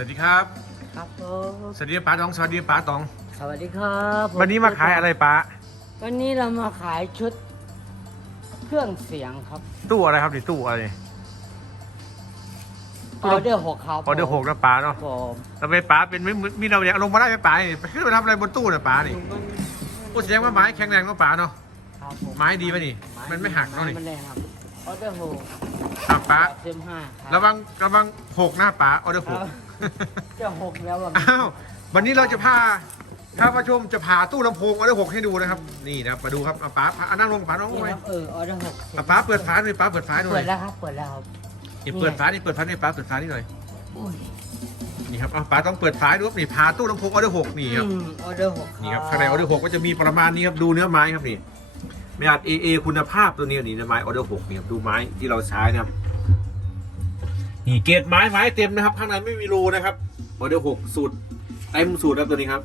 วัสดีครับ ครับผมสวัสดีป้าตอง สวัสดีป้าตอง สวัสดีครับวันนี้มาขายอะไรป้า วันนี้เรามาขายชุดเครื่องเสียงครับตู้อะไรครับนี่ตู้อะไรออเดอร์หกครับออเดอร์หกนะป้าเนาะผมทำไมป้าเป็นไม่มีเราเนี่ยลงมาได้ไหมป้านี่ไปขึ้นไปทำอะไรบนตู้น่ะป้านี่โอ้แสดงว่าไม้แข็งแรงเนาะป้าเนาะ ครับผมไม้ดีปะนี่มันไม่หักเนอะนี่ไม้มันได้ครับออเดอร์หกครับป้าสิบห้าคบระวังระวังหกนะป้าออเดอร์หก จะหกแล้วอะอ้าววันนี้เราจะพาท่านผู้ชมจะพาตู้ลำโพงออเดอร์หกให้ดูนะครับ นี่นะครับมาดูครับเอาป้าพาเอานั่งลงป้าน้องลนี่งไปครับเออออเดอร์หกเอาป้าเปิดฝาหน่อยป้าเปิดฝาหน่เปิอยดแล้วครับเปิดแล้วครับนี่เปิดฝานี่เปิดฝานี่ป้าเปิดฝานี่หน่อยอุ้ยนี่ครับเอาป้าต้องเปิดฝาดูครับนี่พาตู้ลำโพงออเดอร์หกนี่ครับ อืมออเดอร์หกนี่ครับข้างในออเดอร์หกก็จะมีประมาณนี้ครับ ดูเนื้อไม้ครับนี่ไม่อาจ AA คุณภาพตัวนี้นี่เนื้อไม้ออเดอร์หกนี่ครับดูไม้ที่เราใช้นะครับ นี่เกรดไม้ไม้เต็มนะครับ ข้างในไม่มีรูนะครับออเดอร์หกสูตรเต็มสูตรครับตัวนี้ครับ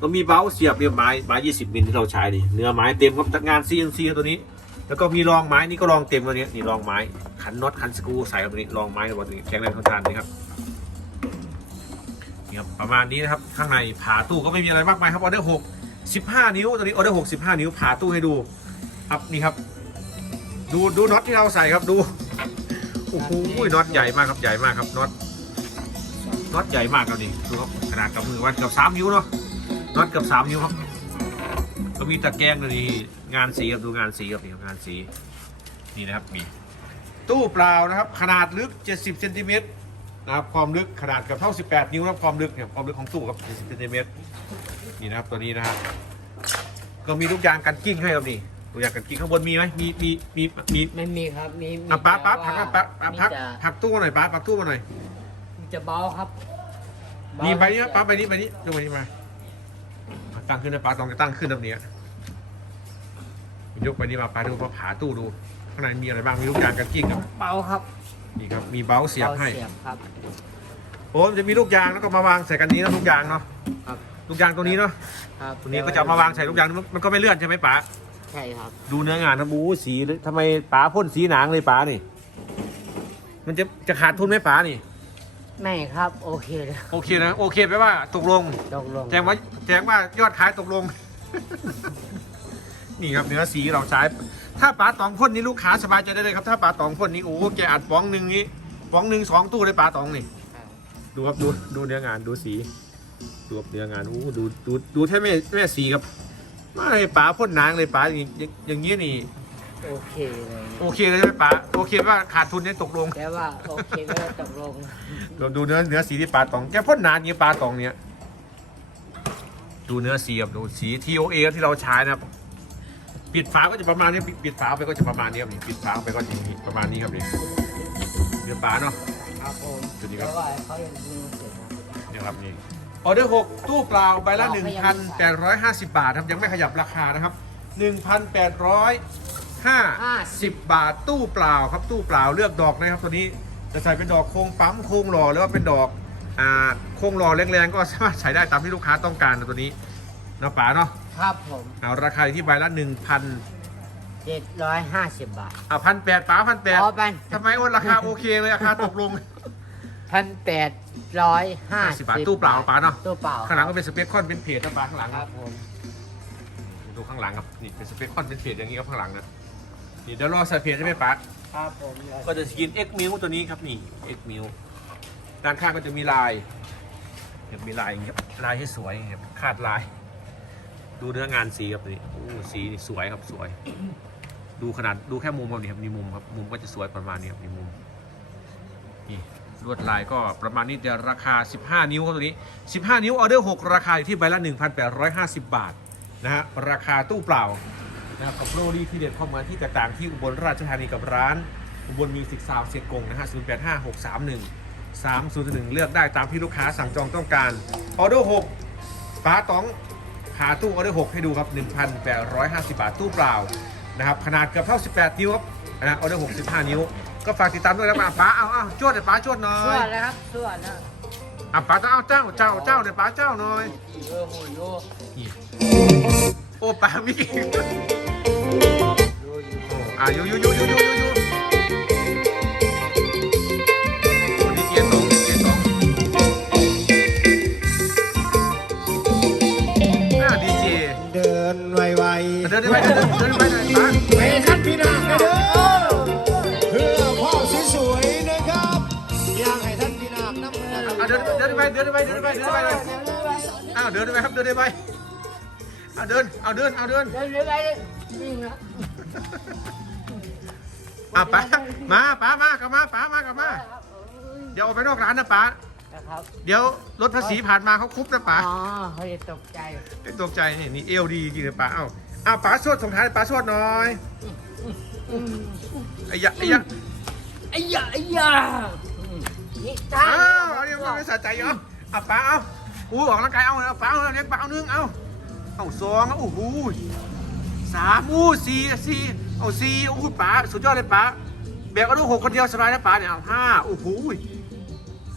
ก็มีเบ้าเสียบเรียบไม้ไม้ยี่สิบมิลที่เราใช้นี่เนื้อไม้เต็มครับงาน CNC ครับตัวนี้ แล้วก็มีรองไม้นี่ก็รองเต็มตัวนี้นี่รองไม้ขันน็อตขันสกรูใส่ตัวนี้รองไม้ครับตัวนี้แข็งแรงทนทานนี่ครับนี่ครับประมาณนี้นะครับข้างในผ่าตู้ก็ไม่มีอะไรมากมายครับออเดอร์หกสิบห้านิ้วตัวนี้ออเดอร์หกสิบห้านิ้วผ่าตู้ให้ดูครับนี่ครับ ดูดูน็อตที่เราใส่ครับดู โอ้โหน็อตใหญ่มากครับใหญ่มากครับน็อตน็อตใหญ่มากครับนี่ดูครับขนาดกับมือวันเกับสามนิ้วเนาะน็อตเกับสามนิ้วครับ ก็มีตะแกรงนี้งานสีครับดูงานสีครับนี่ครับงานสีนี่นะครับมีตู้เปล่านะครับ ขนาดลึก 70เซนติเมตรนะครับความลึกขนาดกับเท่า 18 นิ้วนะครับความลึกเนี่ยความลึกของตู้ครับ40เซนติเมตรนี่นะครับตัวนี้นะฮะก็มีลูกยางกันกิ้งให้ครับนี่ ลูกยางกันกิ้งข้างบนมีไหมมีมีมีมีไม่มีครับ มีมีอะป้าป้าแต่พักว่าป้าป้าพักมีแต่พักตู้มาหน่อยป้าพักตู้มาหน่อยมีจะเบาครับเบานี่ไปนี่นะป้าไปนี่ไปนี่ยกไปนี่มาตั้งขึ้นนะป้าต้องจะตั้งขึ้นแบบนี้ยกไปนี่มาป้าดูป้าผ่าตู้ดูข้างในมีอะไรบ้างมีลูกยางกันกิ้งครับเบาครับนี่ครับมีเบ้าเสียบให้เสียบครับ โอ้มันจะมีลูกยางแล้วก็มาวางใส่กันนี้นะลูกยางเนาะครับ ลูกยางตัวนี้เนาะครับตัวนี้ก็จะเอามาวางใส่ลูกยางมันมันก็ไม่เลื่อนใช่ไหมป๋า ใช่ครับ ดูเนื้องานครับอู้สีเลยทำไมป๋าพ่นสีหนังเลยป๋านี่ มันจะจะขาดทุนไหมป๋านี่ ไม่ครับ โอเคเลยโอเคนะ โอเคแปลว่าตกลง ตกลงแจ้งว่าแจ้งว่ายอดขายตกลง นี่ครับเนื้อสีเราใช้ ถ้าป๋าตองพ่นนี่ลูกค้าสบายใจได้เลยครับ ถ้าป๋าตองพ่นนี่โอ้แกอัดป้องหนึ่งนี้ป้องหนึ่งสองตู้เลยป๋าตองนี่ครับดูครับดูดูเนื้องานดูสี ดูครับเนื้องานอู้ดูดูดูแค่แม่แม่สีครับ ไม่ป๋าพ่นหนางเลยป๋าอย่างอย่างอย่างนี้นี่ โอเคเลยโอเคเลยใช่ไหมป๋าโอเคว่าขาดทุนเนี่ยตกลงแต่ว่าโอเคก็ตกลงเราดูเนื้อเนื้อสีที่ปลาตองแกพ่นหนานนี้ปลาตองเนี้ยดูเนื้อสีครับดูสี TOA ที่เราใช้นะครับปิดฝาก็จะประมาณนี้ปิดปิดฝาไปก็จะประมาณนี้ครับนี่ปิดฝาไปก็จะประมาณนี้ครับนี่เนื้อปลาเนาะ ครับผมสวัสดีครับแต่ว่าเขายังยิงเสร็จครับนี่ครับนี่ ออเดอร์หกตู้เปล่าใบละ 1,850 บาทครับยังไม่ขยับราคานะครับ 1,850 บาทตู้เปล่าครับตู้เปล่าเลือกดอกนะครับตัวนี้จะใส่เป็นดอกโค้งปั๊มโค้งหล่อหรือว่าเป็นดอกอ่าโค้งหล่อแรงๆก็สามารถใช้ได้ตามที่ลูกค้าต้องการนะตัวนี้เนาะป๋าเนาะครับผมเอาราคาอยู่ที่ใบละ 1,000เจ็ดร้อยห้าสิบบาท อ่าพันแปดป๋าพันแปดอ๋อพันทำไมโอ้ราคาโอเคเลยราคาตกลง พันแปด ร้อยห้า50บาทตู้เปล่าป๋าเนาะตู้เปล่าข้างหลังก็เป็นสเปคคอนเป็นเพจนะป๋าข้างหลังคครัรับบผมดูข้างหลังครับนี่เป็นสเปคคอนเป็นเพจอย่างนี้ครับข้างหลังนะนี่เดี๋ยวรอใส่เพจใช่ไหมป๋าครับผมก็จะสกิน X มิวตัวนี้ครับนี่ X มิวด้านข้างก็จะมีลายเนี่ยมีลายอย่างเงี้ยครับลายให้สวยอย่างเงี้ยครับคาดลาย ดูเนื้องานสีครับนี่โอ้สีนี่สวยครับสวย ดูขนาดดูแค่มุมครับนี่ครับมีมุมครับมุมก็จะสวยประมาณนี้ครับมีมุมนี่ ลวดลายก็ประมาณนี้เดี๋ยวราคา 15 นิ้วครับตัวนี้ 15 นิ้วออเดอร์ 6 ราคาอยู่ที่ใบละ 1,850 บาทนะฮะราคาตู้เปล่านะครับกับโรลี่ที่เด็ดข้อมูลที่แตกต่างที่อุบลราชธานีกับร้านอุบลมิวสิกซาวเซียกงนะฮะ085631301 เลือกได้ตามที่ลูกค้าสั่งจองต้องการออเดอร์6ฟ้าตองหาตู้ออเดอร์6ให้ดูครับ 1,850 บาทตู้เปล่านะครับขนาดเกือบเท่า 18 นิ้วครับนะฮะออเดอร์65นิ้ว ก็ฝากติดตามด้วยนะป้าป้าเอาเอาชวดเลยป้าชวดหน่อส่วยนแล้ครับช่วนแอะป้าต้องเอาเจ้าเจ้าเจ้าเลยป้าเจ้าหน่อยเออโหโยโอ้ป้ามีโยอยู่อะยูยูยูยูยูยูยูคนนี้เกียร์สองเกียร์สองอะดีเจเดินไวเดินได้ไหมเดินได้ไหมเดินไป เดินไปเดินไปเดินไปเลยอ้าวเดินไปครับเดินไปเอาเดินเอาเดินเอาเดินเดินเดินไปวิ่งนะอะป้ามาป้ามากลับมาป้ามากลับมา เดี๋ยวออกไปนอกร้านนะป้าเดี๋ยวรถภาษีผ่านมาเขาคุบนะป้าอ๋อเขาจะตกใจตกใจนี่นี่เอวดีจริงเลยป้าเอ้าอ้าวป้าสวดส่งท้ายป้าสวดหน่อยไอ้ยะไอ้ยะไอ้ยาไอ้ยาอืมนี่ตาอ้าวเอาเดี๋ยวไม่สะใจเหรอ อะป้าเอาอู้ออกกำลังกายเอาเอาป้าเอาเลี้ยงป้าเอาหนึ่งเอาเอาสองเอาโอ้โหสามอู้สี่สี่เอาสี่โอ้โหป้าสุดยอดเลยป้าแบกเอาลูกหกคนเดียวสบายนะป้าเนี่ยเอาห้าโอ้โห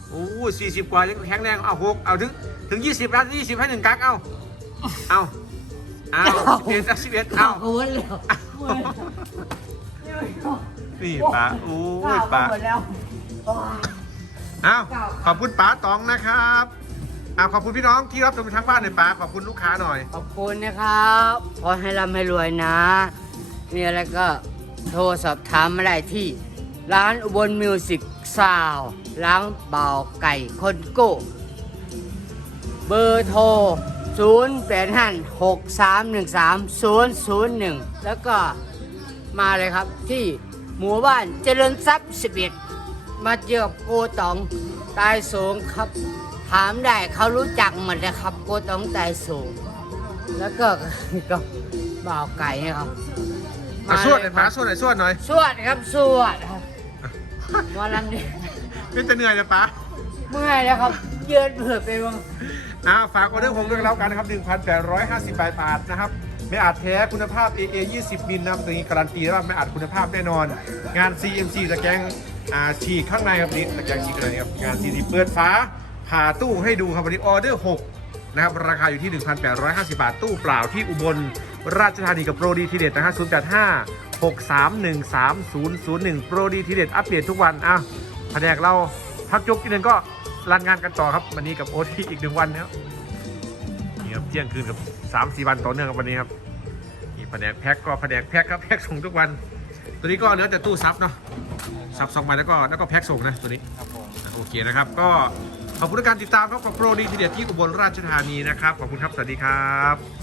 โอ้สี่สิบกว่ายังแข็งแรงเอาหกเอาถึงถึงยี่สิบแล้วยี่สิบให้หนึ่งกักเอาเอาเอาสิบเอ็ดสิบเอ็ดเอาเอาหมดแล้วนี่ป้าโอ้ยป้าป้าหมดแล้วโอ้าวขอบคุณป้าตองนะครับอ้าวขอบคุณพี่น้องที่รับชมทางบ้านหน่อยป้าขอบคุณลูกค้าหน่อย ขอบคุณนะครับขอให้ร่ำให้รวยนะ มีอะไรก็โทรสอบถามมาได้ที่ ร้านอุบลมิวสิกซาวร้านเบาไก่คนโก้เบอร์โทร 0 8 5 6 3 1 3 0 0 1 แล้วก็มาเลยครับที่หมู่บ้านเจริญทรัพย์11 มาเจอกับโกตองตายสูงครับ ถามได้เขารู้จักหมดนะครับ โกตองตายสูง แล้วก็ก็บ่าวไก่นะครับอะสวดหเลน่อยยป้าสวดหน่อยสวดหน่อยสวดครับสวดครับวันนั้นนี่เป็นจะเหนื่อยเลยป้าเมื่อยแล้วครับยืนเผื่อไปบ้างอ้าวฝากออเดอร์ผมด้วยแล้วกันนะครับ1,858บาทนะครับไม่อาจแท้คุณภาพ AA 20มิลนะครับตรงนี้การันตีว่าไม่อาจคุณภาพแน่นอน งาน CMC ตะแกรง อ่าฉีกข้างในครับนี้ตะแกรงฉีกข้างในครับงาน CMC เปิดฝาผ่าตู้ให้ดูครับวันนี้ออเดอร์ 6 นะครับ ราคาอยู่ที่ 1,850 บาท ตู้เปล่าที่อุบลราชธานีกับโปรดีทีเด็ดนะฮะ085 6313001 โปรดีทีเด็ดอัปเดตทุกวันอะแผนกเราพักยกทีหนึงก็รันงานกันต่อครับวันนี้กับโอทีอีกหนึ่งวันนะครับนี่ครับเที่ยงคืนกับ3ามสี่วันต่อเนื่องครับวันนี้ครับนี่แผนกแพ็คก็แผนกแพ็คครับแพ็คส่งทุกวัน ตัวนี้ก็เหลือแต่ตู้ซับเนาะ ซับสองใบแล้วก็แล้วก็แพ็คส่งนะตัวนี้โอเคนะครับ ก็ขอบคุณในการติดตามครับกับโปรดีทีเดียที่อุบลราชธานีนะครับ ขอบคุณครับ สวัสดีครับ